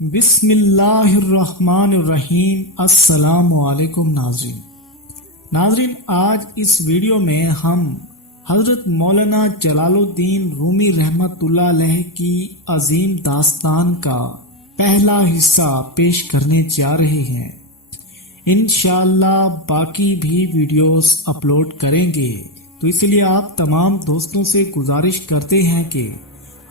بسم اللہ الرحمن الرحیم۔ السلام علیکم ناظرین، آج اس ویڈیو میں ہم حضرت مولانا جلال الدین رومی رحمت اللہ علیہ کی عظیم داستان کا پہلا حصہ پیش کرنے جا رہے ہیں۔ انشاءاللہ باقی بھی ویڈیوز اپلوڈ کریں گے، تو اس لیے آپ تمام دوستوں سے گزارش کرتے ہیں کہ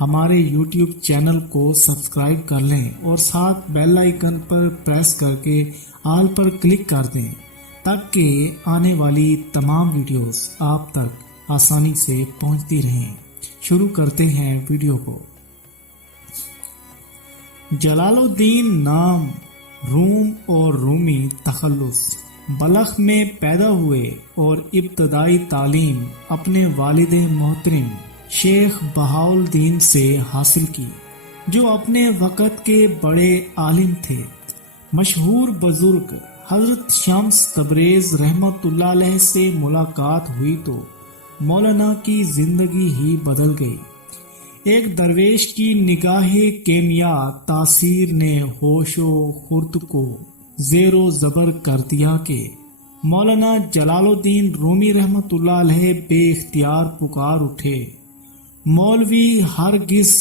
ہمارے یوٹیوب چینل کو سبسکرائب کر لیں اور ساتھ بیل آئیکن پر پریس کر کے آل پر کلک کر دیں تاکہ آنے والی تمام ویڈیوز آپ تک آسانی سے پہنچتی رہیں۔ شروع کرتے ہیں ویڈیو کو۔ جلال الدین نام روم اور رومی تخلص بلخ میں پیدا ہوئے اور ابتدائی تعلیم اپنے والد محترم شیخ بہاؤالدین سے حاصل کی، جو اپنے وقت کے بڑے عالم تھے۔ مشہور بزرگ حضرت شمس تبریز رحمت اللہ علیہ سے ملاقات ہوئی تو مولانا کی زندگی ہی بدل گئی۔ ایک درویش کی نگاہ کیمیا تاثیر نے ہوش و خرد کو زیر و زبر کر دیا کہ مولانا جلال الدین رومی رحمت اللہ علیہ بے اختیار پکار اٹھے، مولوی ہرگز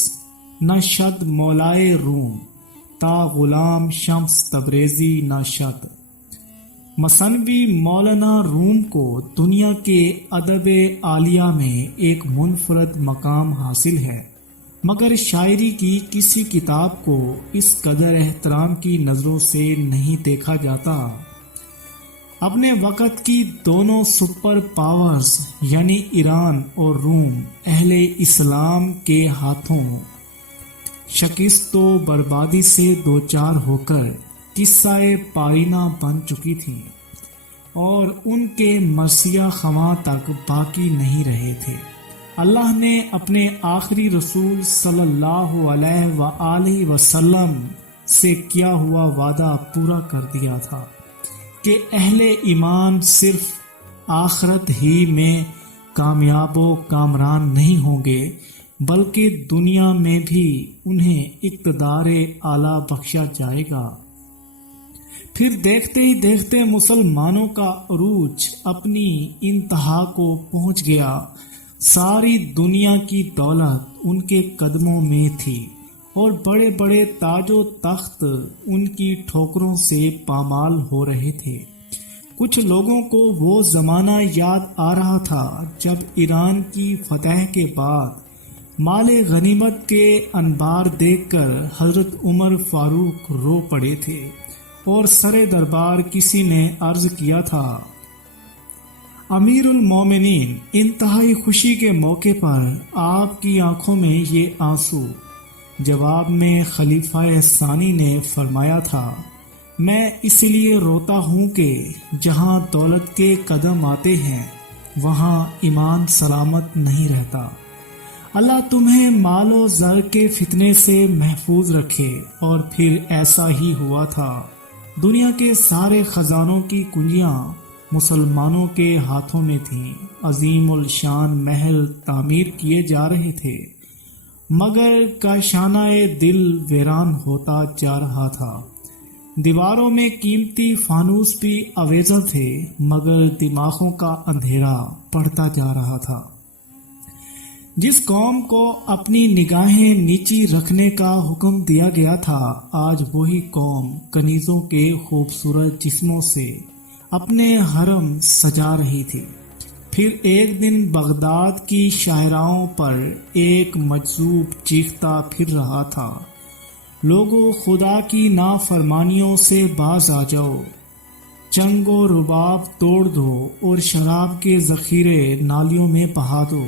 نہ شد مولائے روم، تا غلام شمس تبریزی نہ شد۔ مثنوی مولانا روم کو دنیا کے ادب عالیہ میں ایک منفرد مقام حاصل ہے، مگر شاعری کی کسی کتاب کو اس قدر احترام کی نظروں سے نہیں دیکھا جاتا۔ اپنے وقت کی دونوں سپر پاورز یعنی ایران اور روم اہل اسلام کے ہاتھوں شکست و بربادی سے دوچار ہو کر قصہ پائینہ بن چکی تھیں اور ان کے مرثیہ خواں تک باقی نہیں رہے تھے۔ اللہ نے اپنے آخری رسول صلی اللہ علیہ وآلہ وسلم سے کیا ہوا وعدہ پورا کر دیا تھا کہ اہل ایمان صرف آخرت ہی میں کامیاب و کامران نہیں ہوں گے، بلکہ دنیا میں بھی انہیں اقتدار اعلیٰ بخشا جائے گا۔ پھر دیکھتے ہی دیکھتے مسلمانوں کا عروج اپنی انتہا کو پہنچ گیا۔ ساری دنیا کی دولت ان کے قدموں میں تھی اور بڑے بڑے تاج و تخت ان کی ٹھوکروں سے پامال ہو رہے تھے۔ کچھ لوگوں کو وہ زمانہ یاد آ رہا تھا جب ایران کی فتح کے بعد مال غنیمت کے انبار دیکھ کر حضرت عمر فاروق رو پڑے تھے اور سر دربار کسی نے عرض کیا تھا، امیر المومنین، انتہائی خوشی کے موقع پر آپ کی آنکھوں میں یہ آنسو۔ جواب میں خلیفہ ثانی نے فرمایا تھا، میں اس لیے روتا ہوں کہ جہاں دولت کے قدم آتے ہیں وہاں ایمان سلامت نہیں رہتا۔ اللہ تمہیں مال و زر کے فتنے سے محفوظ رکھے۔ اور پھر ایسا ہی ہوا تھا۔ دنیا کے سارے خزانوں کی کنجیاں مسلمانوں کے ہاتھوں میں تھیں۔ عظیم الشان محل تعمیر کیے جا رہے تھے، مگر کاشانہ دل ویران ہوتا جا رہا تھا۔ دیواروں میں قیمتی فانوس بھی آویزاں تھے، مگر دماغوں کا اندھیرا بڑھتا جا رہا تھا۔ جس قوم کو اپنی نگاہیں نیچی رکھنے کا حکم دیا گیا تھا، آج وہی قوم کنیزوں کے خوبصورت جسموں سے اپنے حرم سجا رہی تھی۔ پھر ایک دن بغداد کی شاہراہوں پر ایک مجذوب چیختا پھر رہا تھا، لوگوں، خدا کی نافرمانیوں سے باز آ جاؤ، چنگ و رباب توڑ دو اور شراب کے ذخیرے نالیوں میں بہا دو،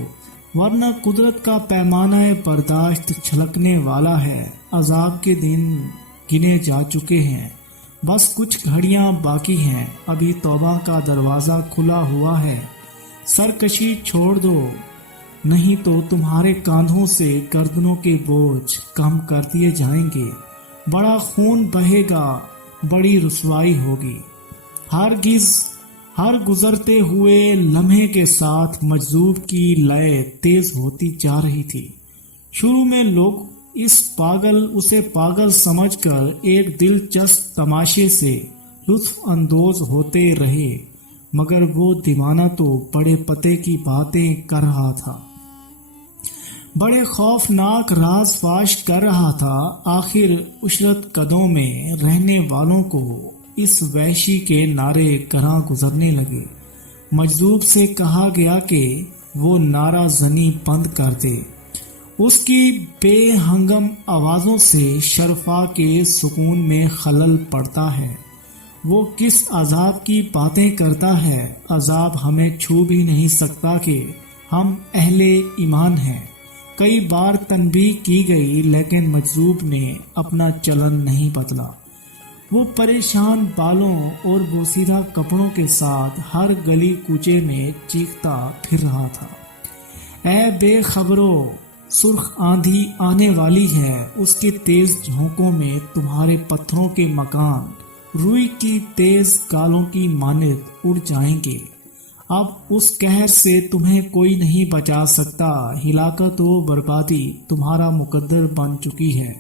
ورنہ قدرت کا پیمانہ برداشت چھلکنے والا ہے۔ عذاب کے دن گنے جا چکے ہیں، بس کچھ گھڑیاں باقی ہیں، ابھی توبہ کا دروازہ کھلا ہوا ہے۔ سرکشی چھوڑ دو، نہیں تو تمہارے کاندھوں سے گردنوں کے بوجھ کم کر دیے جائیں گے، بڑا خون بہے گا، بڑی رسوائی ہوگی۔ ہر گزرتے ہوئے لمحے کے ساتھ مجذوب کی لے تیز ہوتی جا رہی تھی۔ شروع میں لوگ اسے پاگل سمجھ کر ایک دلچسپ تماشے سے لطف اندوز ہوتے رہے، مگر وہ دیوانہ تو بڑے پتے کی باتیں کر رہا تھا، بڑے خوفناک راز فاش کر رہا تھا۔ آخر عشرت قدوں میں رہنے والوں کو اس وحشی کے نعرے گراں گزرنے لگے۔ مجذوب سے کہا گیا کہ وہ نعرہ زنی بند کر دے، اس کی بے ہنگم آوازوں سے شرفا کے سکون میں خلل پڑتا ہے۔ وہ کس عذاب کی باتیں کرتا ہے، عذاب ہمیں چھو بھی نہیں سکتا کہ ہم اہل ایمان ہیں۔ کئی بار تنبیہ کی گئی لیکن مجذوب نے اپنا چلن نہیں بدلا۔ وہ پریشان بالوں اور بوسیدہ کپڑوں کے ساتھ ہر گلی کوچے میں چیختا پھر رہا تھا، اے بے خبرو، سرخ آندھی آنے والی ہے، اس کے تیز جھونکوں میں تمہارے پتھروں کے مکان روئی کی تیز گالوں کی مانند اڑ جائیں گے۔ اب اس قہر سے تمہیں کوئی نہیں بچا سکتا، ہلاکت و بربادی تمہارا مقدر بن چکی ہے۔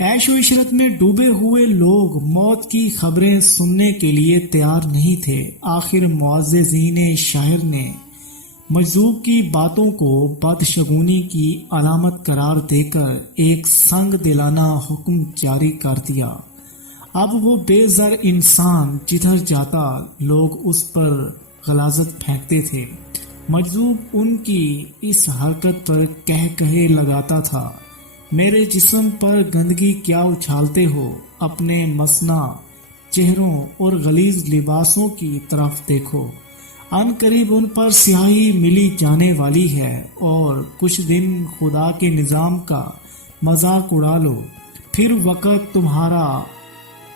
عیش و عشرت میں ڈوبے ہوئے لوگ موت کی خبریں سننے کے لیے تیار نہیں تھے۔ آخر معززین شہر نے مجذوب کی باتوں کو بدشگونی کی علامت قرار دے کر ایک سنگ دلانہ حکم جاری کر دیا۔ اب وہ بے زر انسان جدھر جاتا لوگ اس پر غلاظت پھینکتے تھے۔ مجذوب ان کی اس حرکت پر کہے لگاتا تھا، میرے جسم پر گندگی کیا اچھالتے ہو، اپنے مسنہ چہروں اور غلیظ لباسوں کی طرف دیکھو، ان قریب ان پر سیاہی ملی جانے والی ہے، اور کچھ دن خدا کے نظام کا مذاق اڑا لو، پھر وقت تمہارا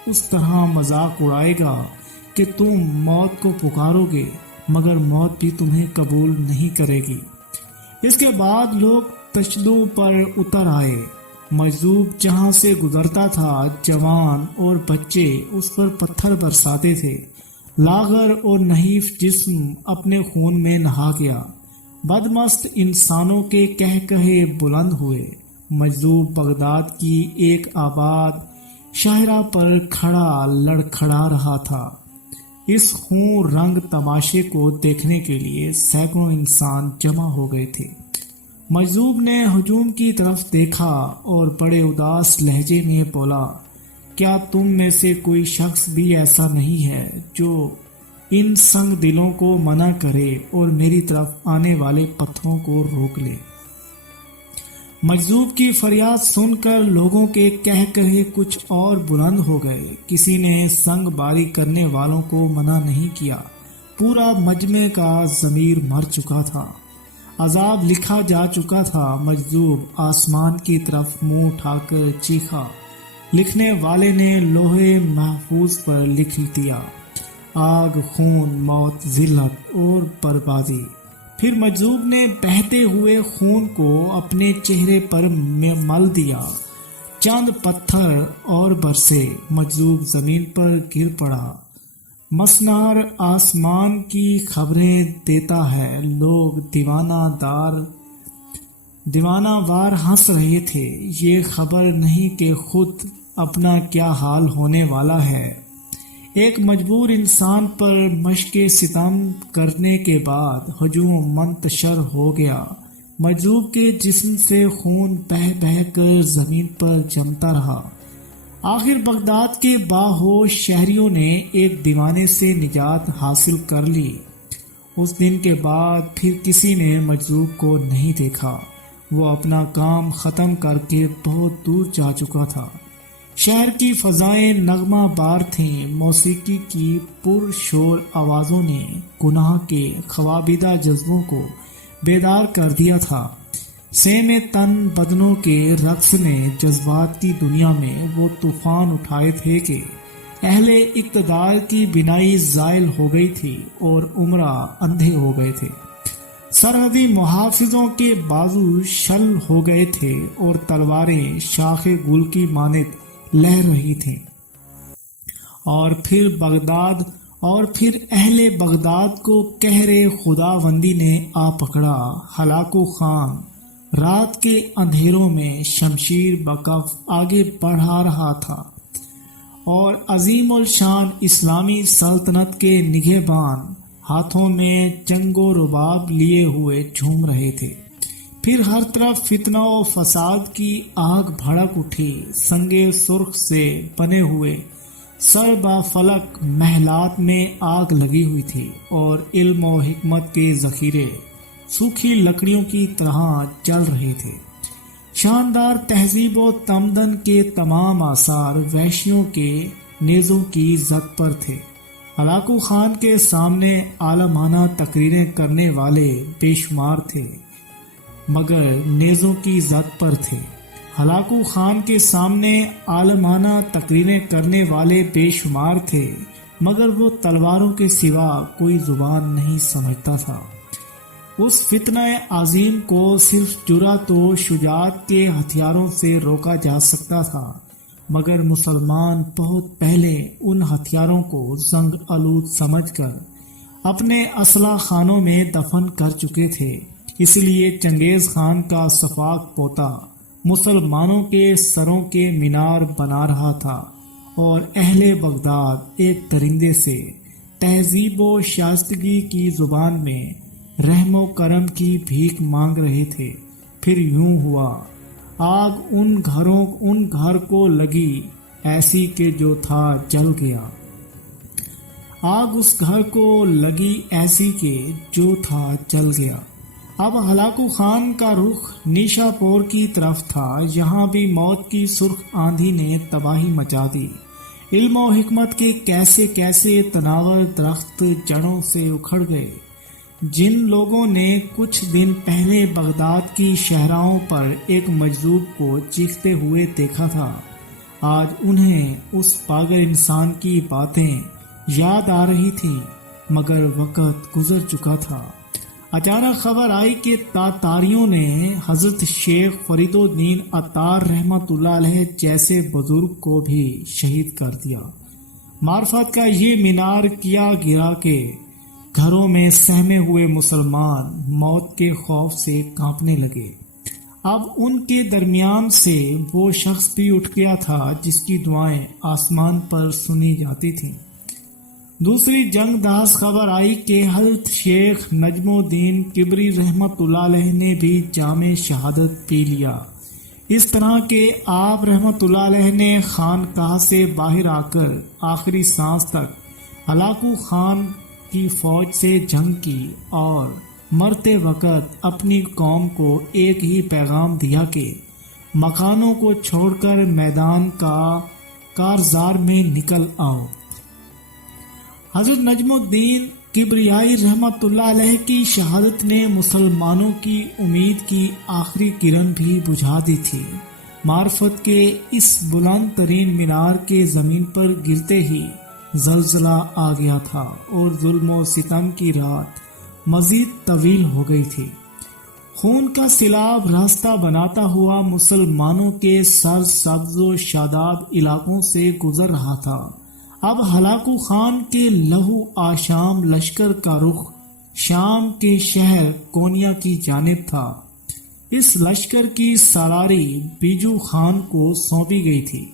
اس طرح مذاق اڑائے گا کہ تم موت کو پکارو گے مگر موت بھی تمہیں قبول نہیں کرے گی۔ اس کے بعد لوگ تشدوں پر اتر آئے۔ مجذوب جہاں سے گزرتا تھا جوان اور بچے اس پر پتھر برساتے تھے۔ لاغر اور نحیف جسم اپنے خون میں نہا گیا۔ بدمست انسانوں کے کہے بلند ہوئے۔ مجذوب بغداد کی ایک آباد شاہراہ پر کھڑا لڑکھڑا رہا تھا۔ اس خون رنگ تماشے کو دیکھنے کے لیے سینکڑوں انسان جمع ہو گئے تھے۔ مجذوب نے ہجوم کی طرف دیکھا اور بڑے اداس لہجے میں بولا، کیا تم میں سے کوئی شخص بھی ایسا نہیں ہے جو ان سنگ دلوں کو منع کرے اور میری طرف آنے والے پتھروں کو روک لے؟ مجذوب کی فریاد سن کر لوگوں کے کہے کچھ اور بلند ہو گئے۔ کسی نے سنگ باری کرنے والوں کو منع نہیں کیا۔ پورا مجمع کا ضمیر مر چکا تھا، عذاب لکھا جا چکا تھا۔ مجذوب آسمان کی طرف منہ اٹھا کر چیخا۔ لکھنے والے نے لوہے محفوظ پر لکھ دیا، آگ، خون، موت، ذلت اور بربادی۔ پھر مجذوب نے بہتے ہوئے خون کو اپنے چہرے پر مل دیا۔ چند پتھر اور برسے، مجذوب زمین پر گر پڑا۔ مسنار آسمان کی خبریں دیتا ہے۔ لوگ دیوانہ وار ہنس رہے تھے۔ یہ خبر نہیں کہ خود اپنا کیا حال ہونے والا ہے۔ ایک مجبور انسان پر مشق ستم کرنے کے بعد ہجوم منتشر ہو گیا۔ مجذوب کے جسم سے خون بہہ بہہ کر زمین پر جمتا رہا۔ آخر بغداد کے باہوش شہریوں نے ایک دیوانے سے نجات حاصل کر لی۔ اس دن کے بعد پھر کسی نے مجذوب کو نہیں دیکھا۔ وہ اپنا کام ختم کر کے بہت دور جا چکا تھا۔ شہر کی فضائیں نغمہ بار تھیں۔ موسیقی کی پرشور آوازوں نے گناہ کے خوابیدہ جذبوں کو بیدار کر دیا تھا۔ سیم تن بدنوں کے رقص نے جذبات کی دنیا میں وہ طوفان اٹھائے تھے کہ اہل اقتدار کی بینائی زائل ہو گئی تھی اور عمرہ اندھے ہو گئے تھے۔ سرحدی محافظوں کے بازو شل ہو گئے تھے اور تلواریں شاخ گل کی مانند لہر رہی تھیں۔ اور پھر اہل بغداد کو قہر خداوندی نے آ پکڑا۔ ہلاکو خان رات کے اندھیروں میں شمشیر بکف آگے بڑھا رہا تھا اور عظیم الشان اسلامی سلطنت کے نگہبان ہاتھوں میں چنگ و رباب لیے ہوئے جھوم رہے تھے۔ پھر ہر طرف فتنہ و فساد کی آگ بھڑک اٹھی۔ سنگ سرخ سے بنے ہوئے سر با فلک محلات میں آگ لگی ہوئی تھی اور علم و حکمت کے ذخیرے سوکھی لکڑیوں کی طرح جل رہے تھے۔ شاندار تہذیب و تمدن کے تمام آثار وحشیوں کے نیزوں کی زد پر تھے۔ ہلاکو خان کے سامنے عالمانہ تقریریں کرنے والے بے شمار تھے مگر نیزوں کی زد پر تھے۔ ہلاکو خان کے سامنے عالمانہ تقریریں کرنے والے بے شمار تھے مگر وہ تلواروں کے سوا کوئی زبان نہیں سمجھتا تھا۔ اس فتنہ عظیم کو صرف جرأت و شجاعت کے ہتھیاروں سے روکا جا سکتا تھا مگر مسلمان بہت پہلے ان ہتھیاروں کو زنگ آلود سمجھ کر اپنے اسلحہ خانوں میں دفن کر چکے تھے۔ اس لیے چنگیز خان کا سفاک پوتا مسلمانوں کے سروں کے مینار بنا رہا تھا اور اہل بغداد ایک درندے سے تہذیب و شائستگی کی زبان میں رحم و کرم کی بھیک مانگ رہے تھے۔ پھر یوں ہوا، آگ ان گھر کو لگی ایسی کہ جو تھا جل گیا۔ آگ اس گھر کو لگی ایسی کہ جو تھا جل گیا۔ اب ہلاکو خان کا رخ نیشا پور کی طرف تھا۔ یہاں بھی موت کی سرخ آندھی نے تباہی مچا دی۔ علم و حکمت کے کیسے کیسے تناور درخت جڑوں سے اکھڑ گئے۔ جن لوگوں نے کچھ دن پہلے بغداد کی شہراہوں پر ایک مجذوب کو چیختے ہوئے دیکھا تھا، آج انہیں اس پاگل انسان کی باتیں یاد آ رہی تھیں مگر وقت گزر چکا تھا۔ اچانک خبر آئی کہ تاتاریوں نے حضرت شیخ فرید الدین عطار رحمۃ اللہ علیہ جیسے بزرگ کو بھی شہید کر دیا۔ معرفت کا یہ مینار کیا گرا کہ گھروں میں سہمے ہوئے مسلمان موت کے خوف سے کانپنے لگے۔ اب ان کے درمیان سے وہ شخص بھی اٹھ گیا تھا جس کی دعائیں آسمان پر سنی جاتی تھیں۔ دوسری جنگ داز خبر آئی کہ حضرت شیخ نجم الدین کبری رحمت اللہ علیہ نے بھی جام شہادت پی لیا۔ اس طرح کہ آپ رحمت اللہ علیہ نے خانقاہ سے باہر آ کر آخری سانس تک ہلاکو خان کی فوج سے جنگ کی اور مرتے وقت اپنی قوم کو ایک ہی پیغام دیا کہ مکانوں کو چھوڑ کر میدان کا کارزار میں نکل آؤ۔ حضرت نجم الدین کبریائی رحمت اللہ علیہ کی شہادت نے مسلمانوں کی امید کی آخری کرن بھی بجھا دی تھی۔ معرفت کے اس بلند ترین مینار کے زمین پر گرتے ہی زلزلہ آ گیا تھا اور ظلم و ستم کی رات مزید طویل ہو گئی تھی۔ خون کا سیلاب راستہ بناتا ہوا مسلمانوں کے سر سبز و شاداب علاقوں سے گزر رہا تھا۔ اب ہلاکو خان کے لہو آشام لشکر کا رخ شام کے شہر کونیا کی جانب تھا۔ اس لشکر کی سالاری بیجو خان کو سونپی گئی تھی۔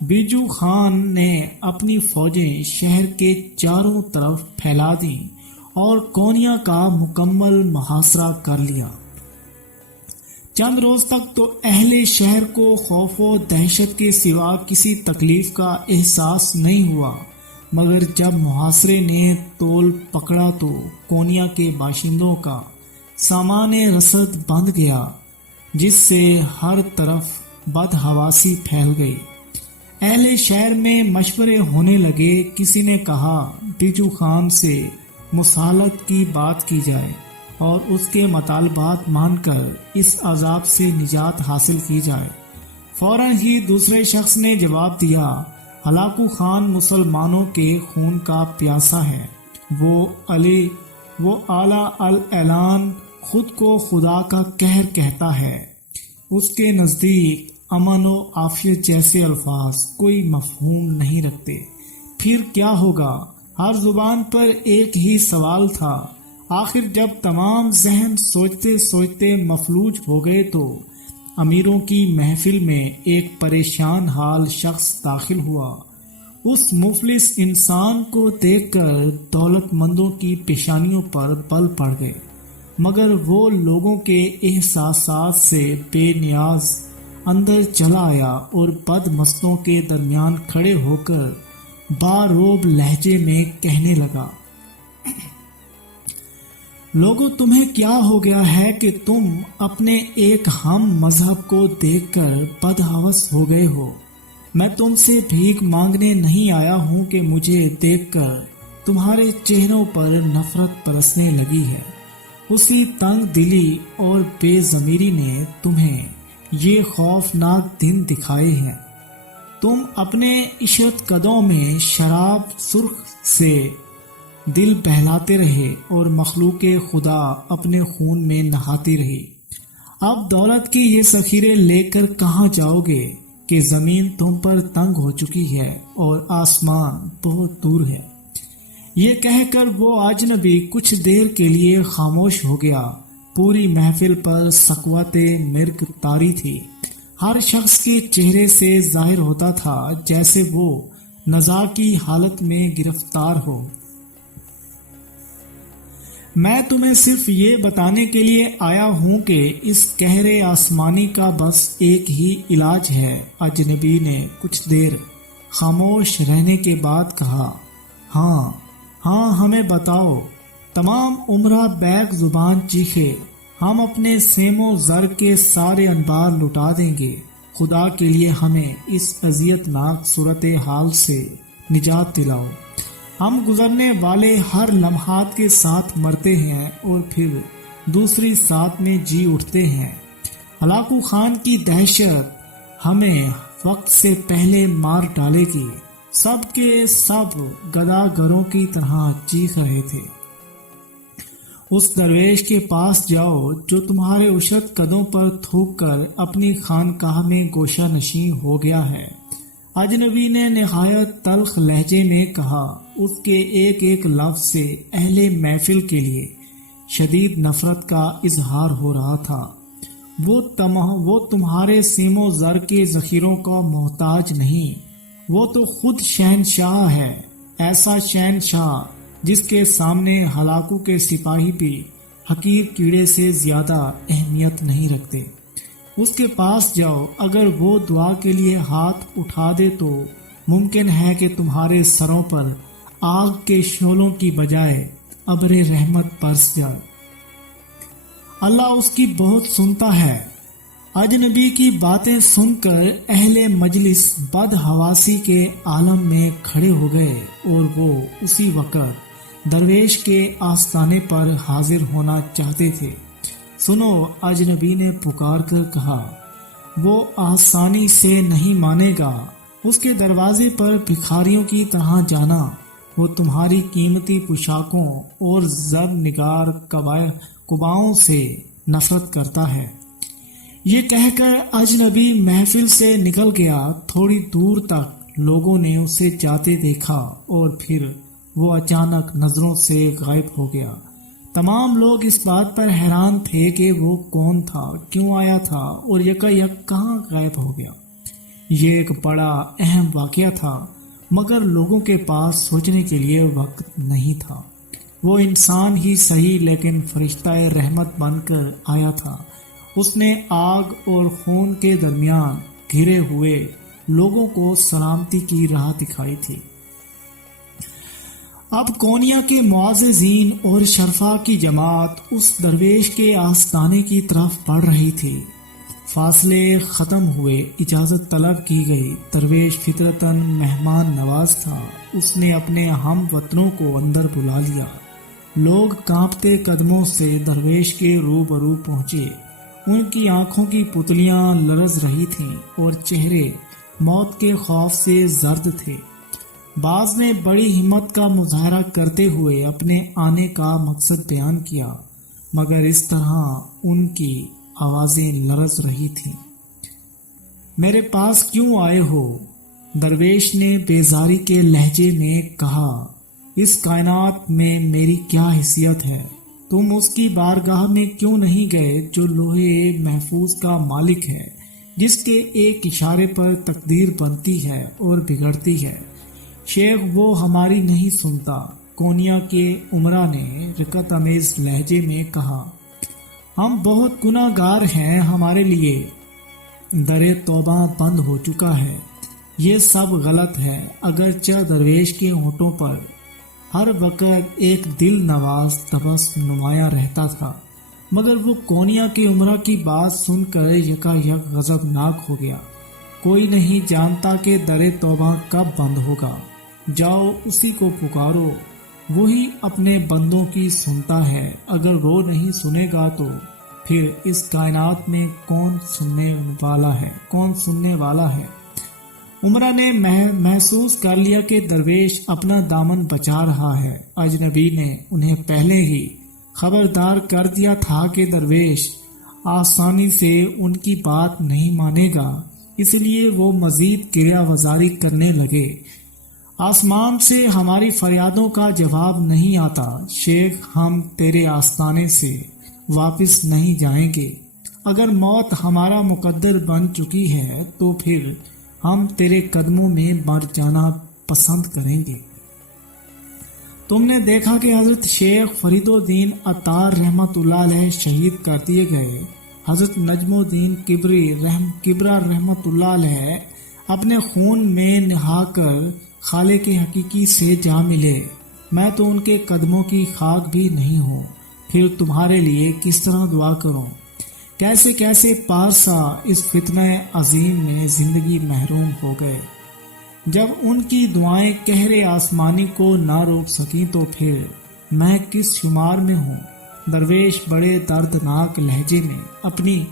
بیجو خان نے اپنی فوجیں شہر کے چاروں طرف پھیلا دیں اور کونیا کا مکمل محاصرہ کر لیا۔ چند روز تک تو اہل شہر کو خوف و دہشت کے سوا کسی تکلیف کا احساس نہیں ہوا مگر جب محاصرے نے تول پکڑا تو کونیا کے باشندوں کا سامان رسد بند گیا جس سے ہر طرف بدحواسی پھیل گئی۔ اہل شہر میں مشورے ہونے لگے۔ کسی نے کہا بیجو خان سے مصالحت کی بات کی جائے اور اس کے مطالبات مان کر اس عذاب سے نجات حاصل کی جائے۔ فوراً ہی دوسرے شخص نے جواب دیا، ہلاکو خان مسلمانوں کے خون کا پیاسا ہے، وہ اعلیٰ الاعلان خود کو خدا کا قہر کہتا ہے۔ اس کے نزدیک امن و عافیت جیسے الفاظ کوئی مفہوم نہیں رکھتے۔ پھر کیا ہوگا؟ ہر زبان پر ایک ہی سوال تھا، آخر جب تمام ذہن سوچتے سوچتے مفلوج ہو گئے تو امیروں کی محفل میں ایک پریشان حال شخص داخل ہوا۔ اس مفلس انسان کو دیکھ کر دولت مندوں کی پیشانیوں پر بل پڑ گئے، مگر وہ لوگوں کے احساسات سے بے نیاز اندر چلا آیا اور بد مستوں کے درمیان کھڑے ہو کر باروب لہجے میں کہنے لگا، لوگوں تمہیں کیا ہو گیا ہے کہ تم اپنے ایک ہم مذہب کو دیکھ کر بدہوس ہو گئے ہو؟ میں تم سے بھیک مانگنے نہیں آیا ہوں کہ مجھے دیکھ کر تمہارے چہروں پر نفرت برسنے لگی ہے۔ اسی تنگ دلی اور بے ضمیری نے تمہیں یہ خوفناک دن دکھائے ہیں۔ تم اپنے عشرت قدوں میں شراب سرخ سے دل بہلاتے رہے اور مخلوق خدا اپنے خون میں نہاتی رہی۔ اب دولت کی یہ ذخیرے لے کر کہاں جاؤ گے کہ زمین تم پر تنگ ہو چکی ہے اور آسمان بہت دور ہے۔ یہ کہہ کر وہ اجنبی کچھ دیر کے لیے خاموش ہو گیا۔ پوری محفل پر سکوت مرگ طاری تھی۔ ہر شخص کے چہرے سے ظاہر ہوتا تھا جیسے وہ نزاع کی حالت میں گرفتار ہو۔ میں تمہیں صرف یہ بتانے کے لیے آیا ہوں کہ اس قہر آسمانی کا بس ایک ہی علاج ہے۔ اجنبی نے کچھ دیر خاموش رہنے کے بعد کہا، ہاں ہمیں بتاؤ۔ تمام عمرہ بیک زبان چیخے، ہم اپنے سیم و زر کے سارے انبار لٹا دیں گے، خدا کے لیے ہمیں اس اذیت ناک صورتحال سے نجات دلاؤ۔ ہم گزرنے والے ہر لمحات کے ساتھ مرتے ہیں اور پھر دوسری ساتھ میں جی اٹھتے ہیں۔ ہلاکو خان کی دہشت ہمیں وقت سے پہلے مار ڈالے گی۔ سب کے سب گداگروں کی طرح چیخ رہے تھے۔ اس درویش کے پاس جاؤ جو تمہارے عشرت قدوں پر تھوک کر اپنی خانقاہ میں گوشہ نشین ہو گیا ہے۔ اجنبی نے نہایت تلخ لہجے میں کہا۔ اس کے ایک ایک لفظ سے اہل محفل کے لیے شدید نفرت کا اظہار ہو رہا تھا۔ وہ تمہارے سیم و زر کے ذخیروں کا محتاج نہیں، وہ تو خود شہنشاہ ہے، ایسا شہنشاہ جس کے سامنے ہلاکو کے سپاہی بھی حقیر کیڑے سے زیادہ اہمیت نہیں رکھتے۔ اس کے پاس جاؤ، اگر وہ دعا کے لیے ہاتھ اٹھا دے تو ممکن ہے کہ تمہارے سروں پر آگ کے شعلوں کی بجائے ابر رحمت برس جائے۔ اللہ اس کی بہت سنتا ہے۔ اجنبی کی باتیں سن کر اہل مجلس بدحواسی کے عالم میں کھڑے ہو گئے اور وہ اسی وقت درویش کے آستانے پر حاضر ہونا چاہتے تھے۔ سنو، اجنبی نے پکار کر کہا، وہ آسانی سے نہیں مانے گا۔ اس کے دروازے پر بھکاریوں کی طرح جانا، وہ تمہاری قیمتی پوشاکوں اور زر نگار قباؤں سے نفرت کرتا ہے۔ یہ کہہ کر اجنبی محفل سے نکل گیا۔ تھوڑی دور تک لوگوں نے اسے جاتے دیکھا اور پھر وہ اچانک نظروں سے غائب ہو گیا۔ تمام لوگ اس بات پر حیران تھے کہ وہ کون تھا، کیوں آیا تھا اور یکایک کہاں غائب ہو گیا۔ یہ ایک بڑا اہم واقعہ تھا، مگر لوگوں کے پاس سوچنے کے لیے وقت نہیں تھا۔ وہ انسان ہی صحیح لیکن فرشتہ رحمت بن کر آیا تھا۔ اس نے آگ اور خون کے درمیان گھرے ہوئے لوگوں کو سلامتی کی راہ دکھائی تھی۔ اب کونیا کے معززین اور شرفا کی جماعت اس درویش کے آستانے کی طرف بڑھ رہی تھی۔ فاصلے ختم ہوئے، اجازت طلب کی گئی۔ درویش فطرتاً مہمان نواز تھا۔ اس نے اپنے ہم وطنوں کو اندر بلا لیا۔ لوگ کانپتے قدموں سے درویش کے روبرو پہنچے۔ ان کی آنکھوں کی پتلیاں لرز رہی تھیں اور چہرے موت کے خوف سے زرد تھے۔ بعض نے بڑی ہمت کا مظاہرہ کرتے ہوئے اپنے آنے کا مقصد بیان کیا، مگر اس طرح ان کی آوازیں لرز رہی تھیں۔ میرے پاس کیوں آئے ہو؟ درویش نے بیزاری کے لہجے میں کہا، اس کائنات میں میری کیا حیثیت ہے؟ تم اس کی بارگاہ میں کیوں نہیں گئے جو لوہے محفوظ کا مالک ہے، جس کے ایک اشارے پر تقدیر بنتی ہے اور بگڑتی ہے؟ شیخ وہ ہماری نہیں سنتا، کونیا کے عمرہ نے رقت آمیز لہجے میں کہا۔ ہم بہت گناہ گار ہیں، ہمارے لیے در توبہ بند ہو چکا ہے، یہ سب غلط ہے۔ اگرچہ درویش کے ہونٹوں پر ہر وقت ایک دل نواز تبسم نمایاں رہتا تھا، مگر وہ کونیا کے عمرہ کی بات سن کر یکایک غضبناک ہو گیا۔ کوئی نہیں جانتا کہ در توبہ کب بند ہوگا، جاؤ اسی کو پکارو، وہی اپنے بندوں کی سنتا ہے۔ اگر وہ نہیں سنے گا تو پھر اس کائنات میں کون سننے والا ہے؟ عمرہ نے محسوس کر لیا کہ درویش اپنا دامن بچا رہا ہے۔ اجنبی نے انہیں پہلے ہی خبردار کر دیا تھا کہ درویش آسانی سے ان کی بات نہیں مانے گا، اس لیے وہ مزید کریا وزاری کرنے لگے۔ آسمان سے ہماری فریادوں کا جواب نہیں آتا، شیخ ہم تیرے آستانے سے واپس نہیں جائیں گے۔ اگر موت ہمارا مقدر بن چکی ہے تو پھر ہم تیرے قدموں میں مر جانا پسند کریں گے۔ تم نے دیکھا کہ حضرت شیخ فرید الدین عطار رحمت اللہ علیہ شہید کر دیے گئے، حضرت نجم الدین کبرا رحمت اللہ علیہ اپنے خون میں نہا کر خالق حقیقی سے جا ملے۔ میں تو ان کے قدموں کی خاک بھی نہیں ہوں، پھر تمہارے لیے کس طرح دعا کروں؟ کیسے کیسے پارسا اس فتنہ عظیم میں زندگی محروم ہو گئے۔ جب ان کی دعائیں قہر آسمانی کو نہ روک سکیں تو پھر میں کس شمار میں ہوں؟ درویش بڑے دردناک لہجے میں اپنی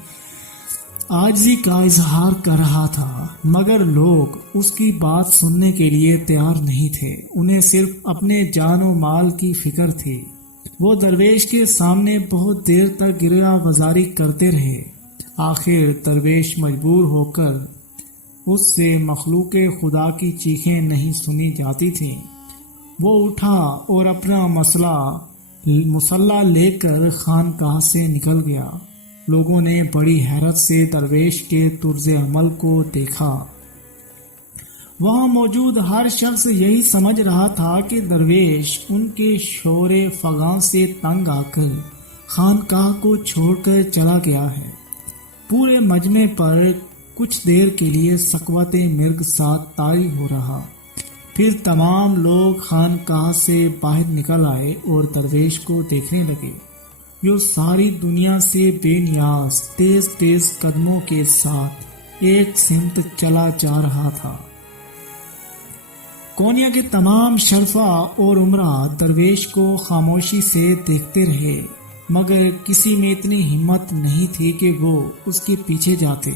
عاجزی کا اظہار کر رہا تھا، مگر لوگ اس کی بات سننے کے لیے تیار نہیں تھے، انہیں صرف اپنے جان و مال کی فکر تھی۔ وہ درویش کے سامنے بہت دیر تک گریہ وزاری کرتے رہے۔ آخر درویش مجبور ہو کر اس سے مخلوق خدا کی چیخیں نہیں سنی جاتی تھیں۔ وہ اٹھا اور اپنا مصلح لے کر خانقاہ سے نکل گیا۔ لوگوں نے بڑی حیرت سے درویش کے طرز عمل کو دیکھا۔ وہاں موجود ہر شخص یہی سمجھ رہا تھا کہ درویش ان کے شور فغاں سے تنگ آ کر خانقاہ کو چھوڑ کر چلا گیا ہے۔ پورے مجمع پر کچھ دیر کے لیے سکوت مرگ ساتھ طاری ہو رہا، پھر تمام لوگ خانقاہ سے باہر نکل آئے اور درویش کو دیکھنے لگے، جو ساری دنیا سے بے نیاز تیز تیز قدموں کے ساتھ ایک سمت چلا جا رہا تھا۔ کونیا کے تمام شرفا اور عمرہ درویش کو خاموشی سے دیکھتے رہے، مگر کسی میں اتنی ہمت نہیں تھی کہ وہ اس کے پیچھے جاتے۔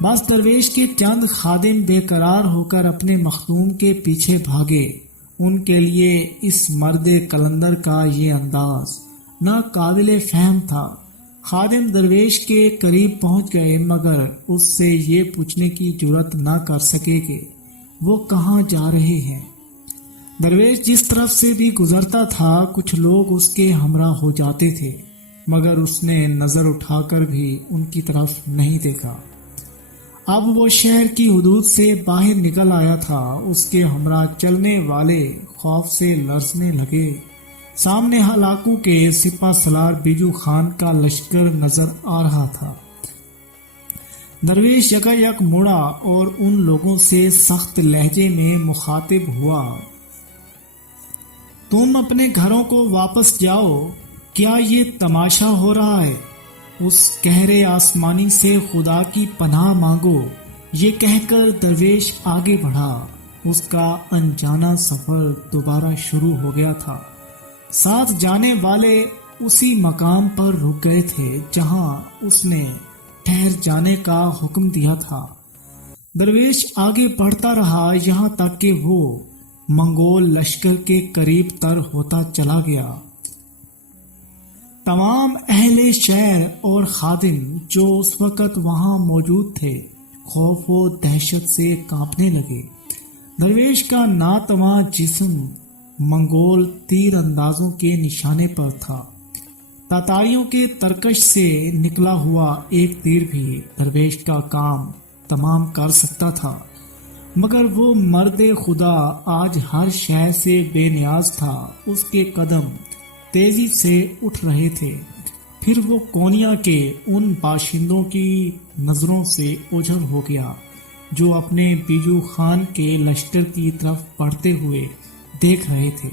بس درویش کے چند خادم بے قرار ہو کر اپنے مخدوم کے پیچھے بھاگے۔ ان کے لیے اس مرد قلندر کا یہ انداز ناقابل فہم تھا۔ خادم درویش کے قریب پہنچ گئے، مگر اس سے یہ پوچھنے کی جرات نہ کر سکے کہ وہ کہاں جا رہے ہیں۔ درویش جس طرف سے بھی گزرتا تھا کچھ لوگ اس کے ہمراہ ہو جاتے تھے، مگر اس نے نظر اٹھا کر بھی ان کی طرف نہیں دیکھا۔ اب وہ شہر کی حدود سے باہر نکل آیا تھا، اس کے ہمراہ چلنے والے خوف سے لرزنے لگے۔ سامنے ہلاکو کے سپہ سالار بیجو خان کا لشکر نظر آ رہا تھا۔ درویش یکایک مڑا اور ان لوگوں سے سخت لہجے میں مخاطب ہوا، تم اپنے گھروں کو واپس جاؤ، کیا یہ تماشا ہو رہا ہے؟ اس قہر آسمانی سے خدا کی پناہ مانگو۔ یہ کہہ کر درویش آگے بڑھا۔ اس کا انجانا سفر دوبارہ شروع ہو گیا تھا۔ ساتھ جانے والے اسی مقام پر رک گئے تھے جہاں اس نے ٹھہر جانے کا حکم دیا تھا۔ درویش آگے بڑھتا رہا یہاں تک کہ وہ منگول لشکر کے قریب تر ہوتا چلا گیا۔ تمام اہل شہر اور خادم جو اس وقت وہاں موجود تھے خوف و دہشت سے کانپنے لگے۔ درویش کا ناتواں جسم منگول تیر اندازوں کے نشانے پر تھا۔ تاتاریوں کے ترکش سے نکلا ہوا ایک تیر بھی درویش کا کام تمام کر سکتا تھا، مگر وہ مرد خدا آج ہر شے سے بے نیاز تھا۔ اس کے قدم تیزی سے اٹھ رہے تھے، پھر وہ کونیا کے ان باشندوں کی نظروں سے اوجھل ہو گیا جو اپنے بیجو خان کے لشکر کی طرف بڑھتے ہوئے دیکھ رہے تھے۔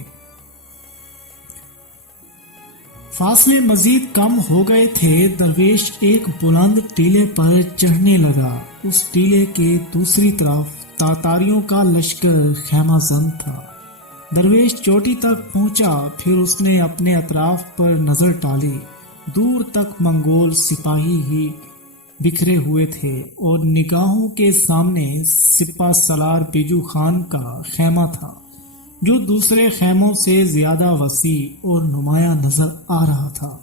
فاصلے مزید کم ہو گئے تھے۔ درویش ایک بلند ٹیلے پر چڑھنے لگا۔ اس ٹیلے کے دوسری طرف تاتاریوں کا لشکر خیمہ زن تھا۔ درویش چوٹی تک پہنچا، پھر اس نے اپنے اطراف پر نظر ڈالی۔ دور تک منگول سپاہی ہی بکھرے ہوئے تھے اور نگاہوں کے سامنے سپہ سالار بیجو خان کا خیمہ تھا جو دوسرے خیموں سے زیادہ وسیع اور نمایاں نظر آ رہا تھا۔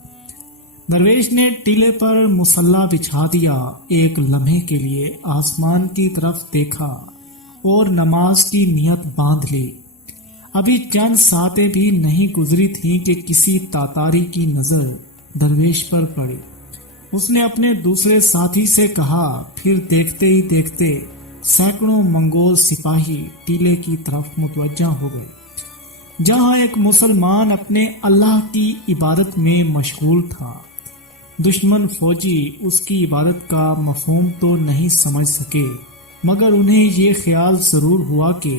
درویش نے ٹیلے پر مصلی بچھا دیا، ایک لمحے کے لیے آسمان کی طرف دیکھا اور نماز کی نیت باندھ لی۔ ابھی چند ساعتیں بھی نہیں گزری تھیں کہ کسی تاتاری کی نظر درویش پر پڑی۔ اس نے اپنے دوسرے ساتھی سے کہا، پھر دیکھتے ہی دیکھتے سینکڑوں منگول سپاہی ٹیلے کی طرف متوجہ ہو گئے جہاں ایک مسلمان اپنے اللہ کی عبادت میں مشغول تھا۔ دشمن فوجی اس کی عبادت کا مفہوم تو نہیں سمجھ سکے، مگر انہیں یہ خیال ضرور ہوا کہ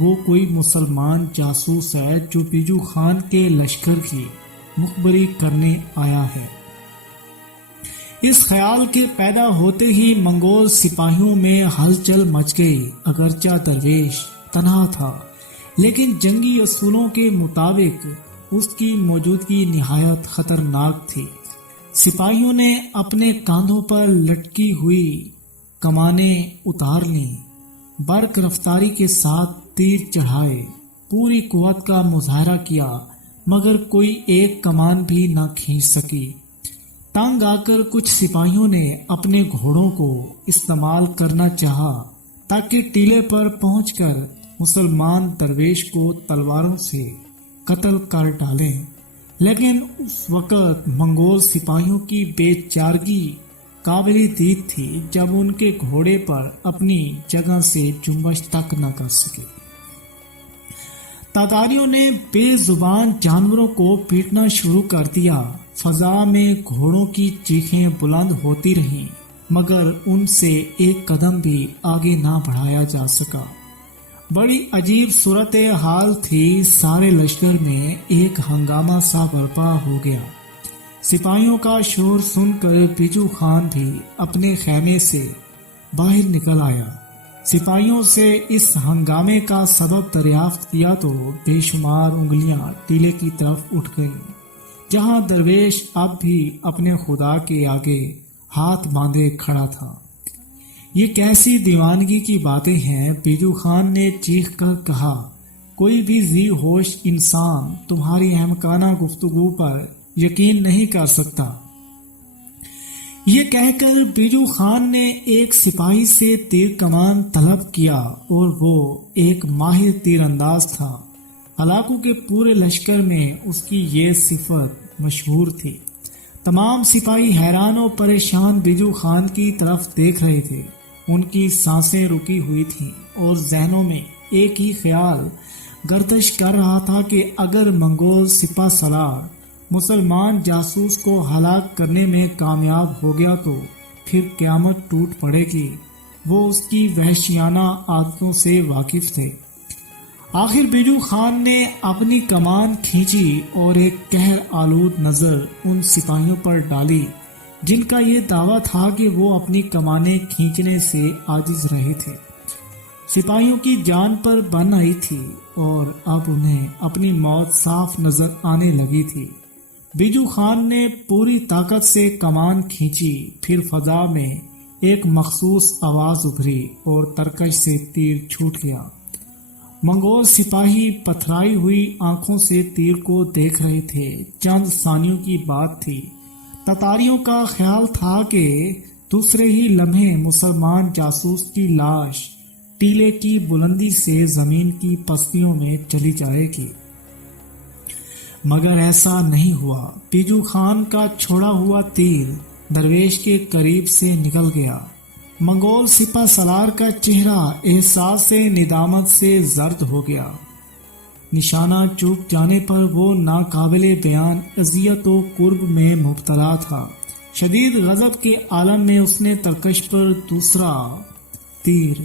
وہ کوئی مسلمان جاسوس ہے جو بیجو خان کے لشکر کی مخبری کرنے آیا ہے۔ اس خیال کے پیدا ہوتے ہی منگول سپاہیوں میں ہلچل مچ گئی۔ اگرچہ درویش تنہا تھا، لیکن جنگی اصولوں کے مطابق اس کی موجودگی نہایت خطرناک تھی۔ سپاہیوں نے اپنے کاندھوں پر لٹکی ہوئی کمانیں اتار لیں، برق رفتاری کے ساتھ تیر چڑھائے، پوری قوت کا مظاہرہ کیا، مگر کوئی ایک کمان بھی نہ کھینچ سکی۔ تنگ آ کر کچھ سپاہیوں نے اپنے گھوڑوں کو استعمال کرنا چاہا تاکہ ٹیلے پر پہنچ کر مسلمان درویش کو تلواروں سے قتل کر ڈالیں، لیکن اس وقت منگول سپاہیوں کی بے چارگی قابل دید تھی جب ان کے گھوڑے پر اپنی جگہ سے جنبش تک نہ کر سکے۔ تاتاریوں نے بے زبان جانوروں کو پیٹنا شروع کر دیا۔ فضا میں گھوڑوں کی چیخیں بلند ہوتی رہیں، مگر ان سے ایک قدم بھی آگے نہ بڑھایا جا سکا۔ بڑی عجیب صورت حال تھی۔ سارے لشکر میں ایک ہنگامہ سا برپا ہو گیا۔ سپاہیوں کا شور سن کر بیجو خان بھی اپنے خیمے سے باہر نکل آیا۔ سپاہیوں سے اس ہنگامے کا سبب دریافت کیا تو بے شمار انگلیاں ٹیلے کی طرف اٹھ گئیں جہاں درویش اب بھی اپنے خدا کے آگے ہاتھ باندھے کھڑا تھا۔ یہ کیسی دیوانگی کی باتیں ہیں، بیجو خان نے چیخ کر کہا۔ کوئی بھی ذی ہوش انسان تمہاری احمقانہ گفتگو پر یقین نہیں کر سکتا۔ یہ کہہ کر بیجو خان نے ایک سپاہی سے تیر کمان طلب کیا اور وہ ایک ماہر تیر انداز تھا۔ علاقوں کے پورے لشکر میں اس کی یہ صفت مشہور تھی۔ تمام سپاہی حیران و پریشان بیجو خان کی طرف دیکھ رہے تھے۔ ان کی سانسیں رکی ہوئی تھیں اور ذہنوں میں ایک ہی خیال گردش کر رہا تھا کہ اگر منگول سپہ سالار مسلمان جاسوس کو ہلاک کرنے میں کامیاب ہو گیا تو پھر قیامت ٹوٹ پڑے گی۔ وہ اس کی وحشیانہ عادتوں سے واقف تھے۔ آخر بیجو خان نے اپنی کمان کھینچی اور ایک قہر آلود نظر ان سپاہیوں پر ڈالی جن کا یہ دعویٰ تھا کہ وہ اپنی کمانیں کھینچنے سے عاجز رہے تھے۔ سپاہیوں کی جان پر بن آئی تھی اور اب انہیں اپنی موت صاف نظر آنے لگی تھی۔ بیجو خان نے پوری طاقت سے کمان کھینچی، پھر فضا میں ایک مخصوص آواز ابھری اور ترکش سے تیر چھوٹ گیا۔ منگول سپاہی پتھرائی ہوئی آنکھوں سے تیر کو دیکھ رہے تھے۔ چند ثانیوں کی بات تھی۔ تاتاریوں کا خیال تھا کہ دوسرے ہی لمحے مسلمان جاسوس کی لاش ٹیلے کی بلندی سے زمین کی پستیوں میں چلی جائے گی۔ مگر ایسا نہیں ہوا۔ بیجو خان کا چھوڑا ہوا تیر درویش کے قریب سے نکل گیا۔ منگول سپہ سالار کا چہرہ احساس ندامت سے زرد ہو گیا۔ نشانہ چوک جانے پر وہ ناقابل بیان اذیت و کرب میں مبتلا تھا۔ شدید غضب کے عالم میں اس نے ترکش پر دوسرا تیر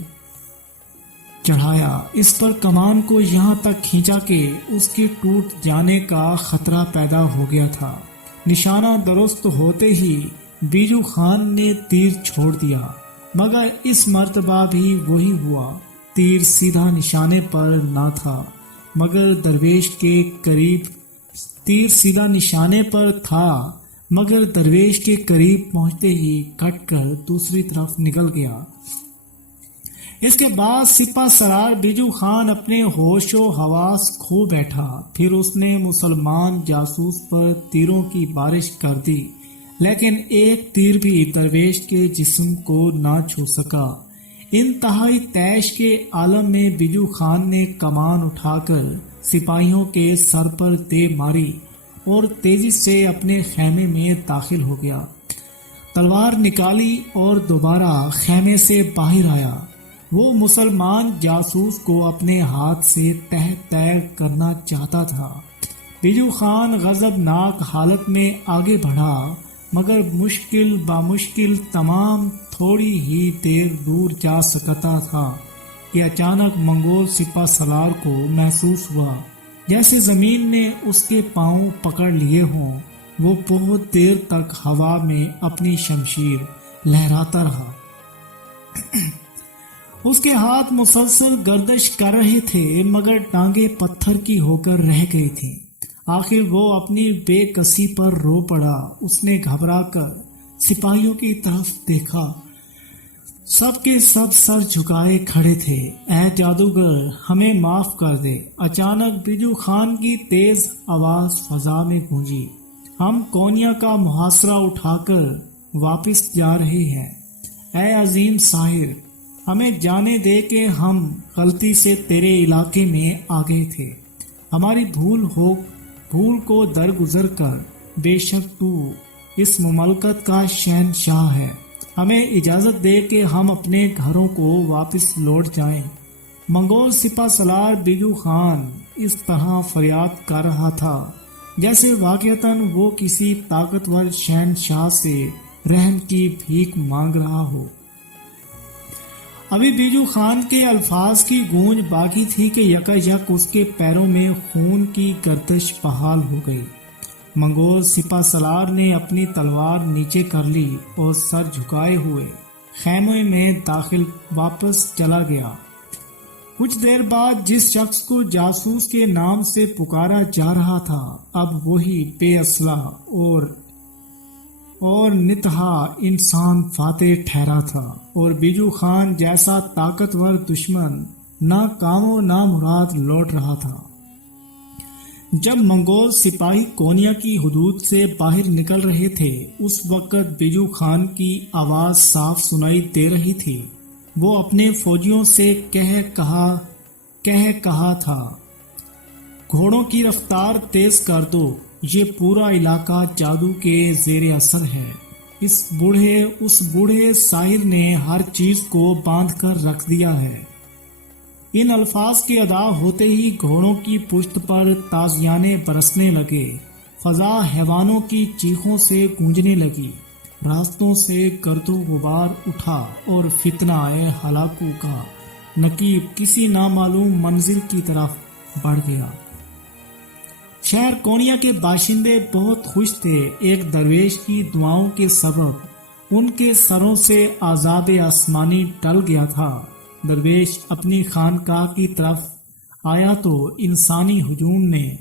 چڑھایا۔ اس پر کمان کو یہاں تک کھینچا کہ اس کے ٹوٹ جانے کا خطرہ پیدا ہو گیا تھا۔ نشانہ درست ہوتے ہی بیجو خان نے تیر چھوڑ دیا، مگر اس مرتبہ بھی وہی ہوا۔ تیر سیدھا نشانے پر نہ تھا، مگر درویش کے قریب پہنچتے ہی کٹ کر دوسری طرف نکل گیا۔ اس کے بعد سپہ سالار بیجو خان اپنے ہوش و حواس کھو بیٹھا۔ پھر اس نے مسلمان جاسوس پر تیروں کی بارش کر دی، لیکن ایک تیر بھی درویش کے جسم کو نہ چھو سکا۔ انتہائی طیش کے عالم میں بیجو خان نے کمان اٹھا کر سپاہیوں کے سر پر دے ماری اور تیزی سے اپنے خیمے میں داخل ہو گیا۔ تلوار نکالی اور دوبارہ خیمے سے باہر آیا۔ وہ مسلمان جاسوس کو اپنے ہاتھ سے تہ کرنا چاہتا تھا۔ بیجو خان غضبناک حالت میں آگے بڑھا، مگر مشکل تمام تھوڑی ہی دیر دور جا سکتا تھا کہ اچانک منگول سپہ سالار کو محسوس ہوا جیسے زمین نے اس کے پاؤں پکڑ لیے ہوں۔ وہ بہت دیر تک ہوا میں اپنی شمشیر لہراتا رہا۔ اس کے ہاتھ مسلسل گردش کر رہے تھے، مگر ٹانگیں پتھر کی ہو کر رہ گئی تھیں۔ آخر وہ اپنی بے کسی پر رو پڑا۔ اس نے گھبرا کر سپاہیوں کی طرف دیکھا۔ سب کے سب سر جھکائے کھڑے تھے۔ اے جادوگر، ہمیں معاف کر دے۔ اچانک بیجو خان کی تیز آواز فضا میں گونجی۔ ہم کونیا کا محاصرہ اٹھا کر واپس جا رہے ہیں۔ اے عظیم ساحر، ہمیں جانے دے کہ ہم غلطی سے تیرے علاقے میں آ گئے تھے۔ ہماری بھول کو درگزر کر، بے شک تو اس مملکت کا شہنشاہ ہے۔ ہمیں اجازت دے کہ ہم اپنے گھروں کو واپس لوٹ جائیں۔ منگول سپہ سالار بیجو خان اس طرح فریاد کر رہا تھا جیسے واقعتاً وہ کسی طاقتور شہنشاہ سے رحم کی بھیک مانگ رہا ہو۔ ابھی بیجو خان کے الفاظ کی گونج باقی تھی کہ یکایک اس کے پیروں میں خون کی گردش بحال ہو گئی۔ منگول سپہ سالار نے اپنی تلوار نیچے کر لی اور سر جھکائے ہوئے خیمے میں داخل واپس چلا گیا۔ کچھ دیر بعد جس شخص کو جاسوس کے نام سے پکارا جا رہا تھا، اب وہی بے اسلحہ اور نتہا انسان فاتح ٹھہرا تھا، اور بیجو خان جیسا طاقتور دشمن ناکام و نامراد لوٹ رہا تھا۔ جب منگول سپاہی کونیا کی حدود سے باہر نکل رہے تھے، اس وقت بیجو خان کی آواز صاف سنائی دے رہی تھی۔ وہ اپنے فوجیوں سے کہا تھا، گھوڑوں کی رفتار تیز کر دو، یہ پورا علاقہ جادو کے زیر اثر ہے۔ اس بوڑھے ساحر نے ہر چیز کو باندھ کر رکھ دیا ہے۔ ان الفاظ کے ادا ہوتے ہی گھوڑوں کی پشت پر تازیانے برسنے لگے، فضا حیوانوں کی چیخوں سے گونجنے لگی، راستوں سے گرد و غبار اٹھا اور فتنہ ہلاکو کا نقیب کسی نامعلوم منزل کی طرف بڑھ گیا۔ شہر کونیا کے باشندے بہت خوش تھے۔ ایک درویش کی دعاؤں کے سبب ان کے سروں سے عذاب آسمانی ٹل گیا تھا۔ درویش اپنی خانقاہ کی طرف آیا تو انسانی ہجوم نے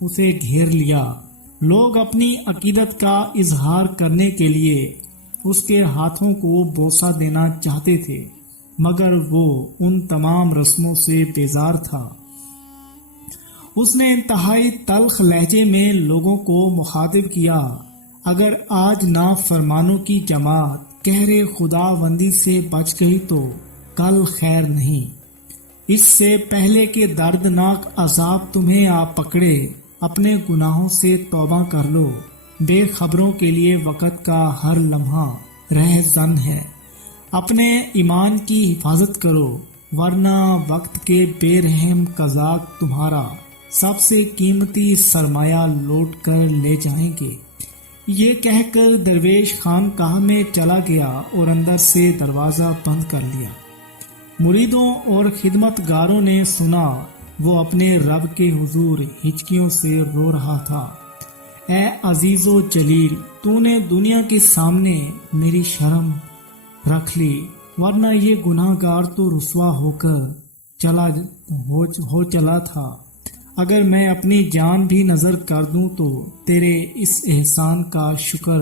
اسے گھیر لیا۔ لوگ اپنی عقیدت کا اظہار کرنے کے لیے اس کے ہاتھوں کو بوسہ دینا چاہتے تھے، مگر وہ ان تمام رسموں سے بیزار تھا۔ اس نے انتہائی تلخ لہجے میں لوگوں کو مخاطب کیا، اگر آج نافرمانوں کی جماعت قہر خداوندی سے بچ گئی تو کل خیر نہیں۔ اس سے پہلے کہ دردناک عذاب تمہیں آ پکڑے، اپنے گناہوں سے توبہ کر لو، بے خبروں کے لیے وقت کا ہر لمحہ رہزن ہے۔ اپنے ایمان کی حفاظت کرو، ورنہ وقت کے بے رحم قزاق تمہارا سب سے قیمتی سرمایہ لوٹ کر لے جائیں گے۔ یہ کہہ کر درویش خانقاہ میں چلا گیا اور اندر سے دروازہ بند کر لیا۔ مریدوں اور خدمت گاروں نے سنا وہ اپنے رب کے حضور ہچکیوں سے رو رہا تھا۔ اے عزیز و جلیل، تو نے دنیا کے سامنے میری شرم رکھ لی، ورنہ یہ گناہ گار تو رسوا ہو کر چلا تھا۔ اگر میں اپنی جان بھی نظر کر دوں تو تیرے اس احسان کا شکر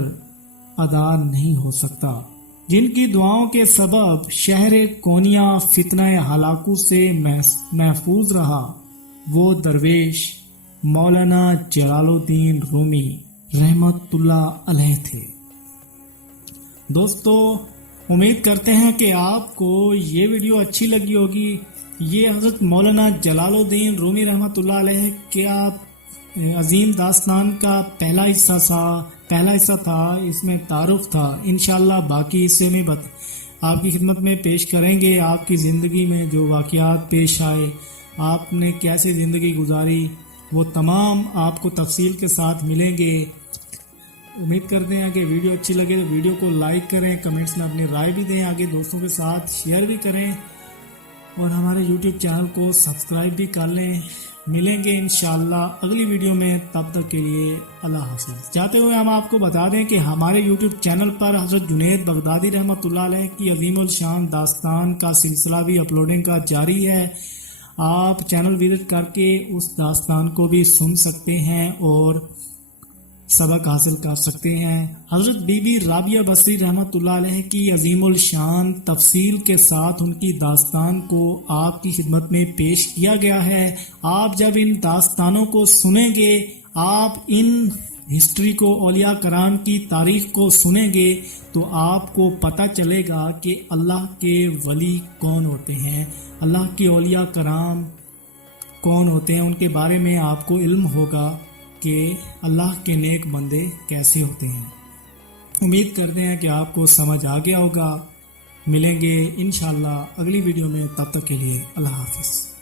ادا نہیں ہو سکتا۔ جن کی دعاؤں کے سبب شہر کونیا فتنہ ہلاکو سے محفوظ رہا، وہ درویش مولانا جلال الدین رومی رحمت اللہ علیہ تھے۔ دوستو، امید کرتے ہیں کہ آپ کو یہ ویڈیو اچھی لگی ہوگی۔ یہ حضرت مولانا جلال الدین رومی رحمت اللہ علیہ کیا عظیم داستان کا پہلا حصہ تھا۔ اس میں تعارف تھا۔ انشاءاللہ باقی حصے میں آپ کی خدمت میں پیش کریں گے۔ آپ کی زندگی میں جو واقعات پیش آئے، آپ نے کیسے زندگی گزاری، وہ تمام آپ کو تفصیل کے ساتھ ملیں گے۔ امید کرتے ہیں کہ ویڈیو اچھی لگے تو ویڈیو کو لائک کریں، کمنٹس میں اپنی رائے بھی دیں، آگے دوستوں کے ساتھ شیئر بھی کریں اور ہمارے یوٹیوب چینل کو سبسکرائب بھی کر لیں۔ ملیں گے انشاءاللہ اگلی ویڈیو میں، تب تک کے لیے اللہ حافظ۔ جاتے ہوئے ہم آپ کو بتا دیں کہ ہمارے یوٹیوب چینل پر حضرت جنید بغدادی رحمۃ اللہ علیہ کی عظیم الشان داستان کا سلسلہ بھی اپلوڈنگ کا جاری ہے۔ آپ چینل وزٹ کر کے اس داستان کو بھی سن سکتے ہیں اور سبق حاصل کر سکتے ہیں۔ حضرت بی بی رابعہ بصری رحمۃ اللہ علیہ کی عظیم الشان تفصیل کے ساتھ ان کی داستان کو آپ کی خدمت میں پیش کیا گیا ہے۔ آپ جب ان داستانوں کو سنیں گے، آپ ان ہسٹری کو، اولیاء کرام کی تاریخ کو سنیں گے تو آپ کو پتہ چلے گا کہ اللہ کے ولی کون ہوتے ہیں، اللہ کے اولیاء کرام کون ہوتے ہیں، ان کے بارے میں آپ کو علم ہوگا کہ اللہ کے نیک بندے کیسے ہوتے ہیں۔ امید کرتے ہیں کہ آپ کو سمجھ آ گیا ہوگا۔ ملیں گے انشاءاللہ اگلی ویڈیو میں، تب تک کے لیے اللہ حافظ۔